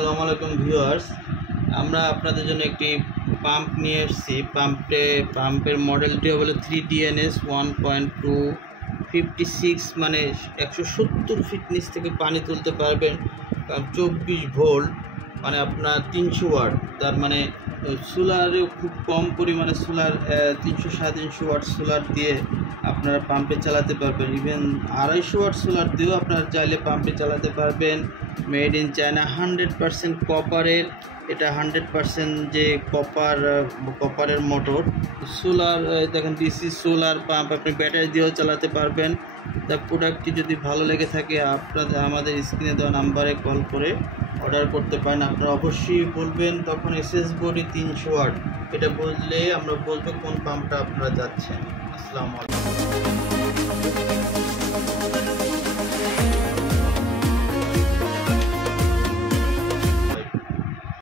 আসসালামু আলাইকুম ভিউয়ার্স, আমরা আপনাদের জন্য একটি পাম্প নিয়ে এসেছি। পাম্পের মডেলটি হলো 3DNS 1.256, মানে 170 ফিট নিচ থেকে পানি তুলতে পারবেন। 24 ভোল্ট, মানে আপনার 300 ওয়াট। তার মানে সোলারেও খুব কম পরিমাণে সোলার, 300-350 ওয়াট সোলার দিয়ে আপনারা পাম্পে চালাতে পারবেন। ইভেন 250 ওয়াট সোলার দিয়েও আপনারা চাইলে পাম্পে চালাতে পারবেন। মেড ইন চায়না, 100% কপারের। এটা 100% যে কপারের মোটর। সোলার দেখেন, ডিসি সোলার পাম্প, আপনি ব্যাটারি দিয়েও চালাতে পারবেন। তার প্রোডাক্টটি যদি ভালো লেগে থাকে আপনাদের আমাদের স্ক্রিনে দেওয়া নাম্বারে কল করে অর্ডার করতে পারেন। আপনারা অবশ্যই বলবেন তখন এসএস বডি 300 ওয়াট, এটা বললে আমরা বলবো কোন পাম্পটা আপনারা যাচ্ছেন। আসসালামু আলাইকুম।